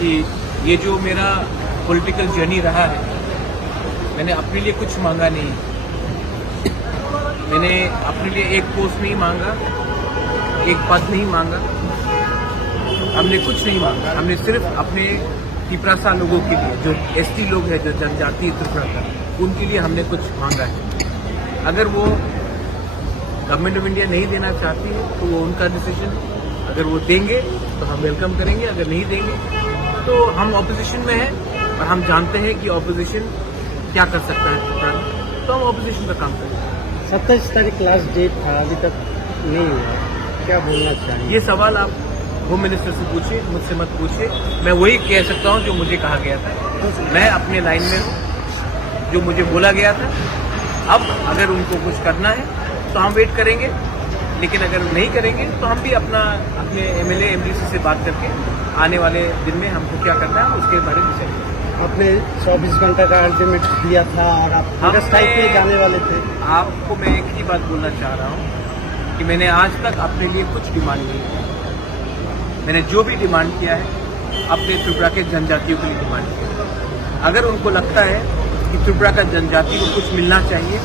कि ये जो मेरा पॉलिटिकल जर्नी रहा है, मैंने अपने लिए कुछ मांगा नहीं। मैंने अपने लिए एक पोस्ट नहीं मांगा, एक पद नहीं मांगा, हमने कुछ नहीं मांगा। हमने सिर्फ अपने तिपरासा लोगों के लिए, जो एसटी लोग हैं, जो जनजातीय त्रिपुरा का, उनके लिए हमने कुछ मांगा है। अगर वो गवर्नमेंट ऑफ इंडिया नहीं देना चाहती है तो वो उनका डिसीजन है। अगर वो देंगे तो हम वेलकम करेंगे, अगर नहीं देंगे तो हम ऑपोजिशन में हैं और हम जानते हैं कि ऑपोजिशन क्या कर सकता है त्रिपुरा में, तो हम ऑपोजिशन का काम करेंगे। 27 तारीख लास्ट डेट था, अभी तक नहीं हुआ, क्या बोलना चाहिए? ये सवाल आप होम मिनिस्टर से पूछिए, मुझसे मत पूछिए। मैं वही कह सकता हूँ जो मुझे कहा गया था। मैं अपने लाइन में हूँ, जो मुझे बोला गया था। अब अगर उनको कुछ करना है तो हम वेट करेंगे, लेकिन अगर नहीं करेंगे तो हम भी अपने एमएलए एमडीसी से बात करके आने वाले दिन में हमको क्या करना है उसके बारे में चलेंगे। आपने 24 घंटे का अल्टीमेट दिया था और आप स्ट्राइक पे जाने वाले थे। आपको मैं एक ही बात बोलना चाह रहा हूँ कि मैंने आज तक अपने लिए कुछ डिमांड नहीं किया। मैंने जो भी डिमांड किया है अपने त्रिपुरा के जनजातियों के लिए डिमांड किया। अगर उनको लगता है कि त्रिपुरा का जनजाति को कुछ मिलना चाहिए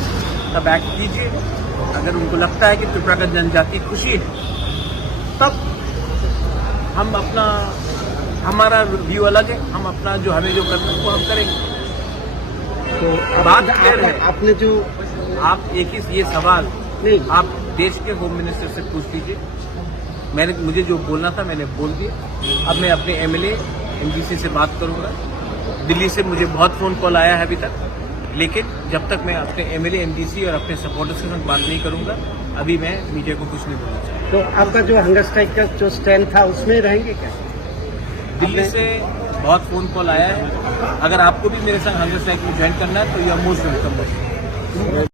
तब एक्ट कीजिए। अगर उनको लगता है कि त्रिपुरा का जनजाति खुशी है तब हम हमारा व्यू अलग है। हम अपना जो हमें जो करना है वो हम करेंगे। तो बात क्लियर है। आपने जो आप एक ही ये सवाल नहीं, आप देश के होम मिनिस्टर से पूछ लीजिए। मुझे जो बोलना था मैंने बोल दिया। अब मैं अपने एमएलए एमडीसी से बात करूंगा। दिल्ली से मुझे बहुत फोन कॉल आया है अभी तक, लेकिन जब तक मैं अपने एमएलए एमडीसी और अपने सपोर्टर्स के साथ बात नहीं करूंगा, अभी मैं मीडिया को कुछ नहीं बोलना चाहता। तो आपका जो हंगर स्ट्राइक का जो स्टैंड था उसमें रहेंगे क्या? दिल्ली से बहुत फोन कॉल आया है। अगर आपको भी मेरे साथ हंगर स्ट्राइक में ज्वाइन करना है तो यू आर मोस्ट वेलकम।